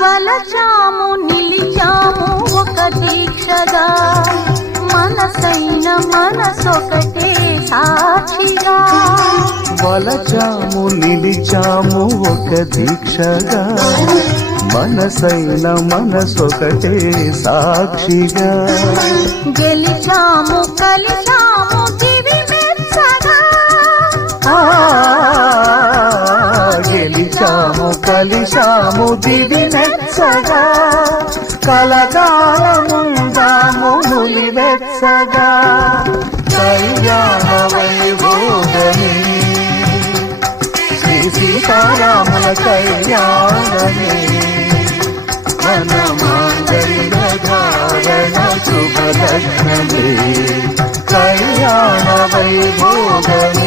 వలచాము నిలిచాము ఒక దీక్షగా మనసైన మనసొకటే సాక్షిగా వలచాము నిలిచాము ఒక దీక్షగా మనసైన మనసొకటే సాక్షిగా గెలిచాము కలిచాము దివి మెచ్చగా గెలిచాము కలిశాము దివి మెచ్చగా కలకాలముందాము నులివెచ్చగా కళ్యాణ వైభోగమే శ్రీ సీతారాముల కళ్యాణమే మన మాంగళ్య ధారణ శుభలగ్నమే కళ్యాణ వైభోగమే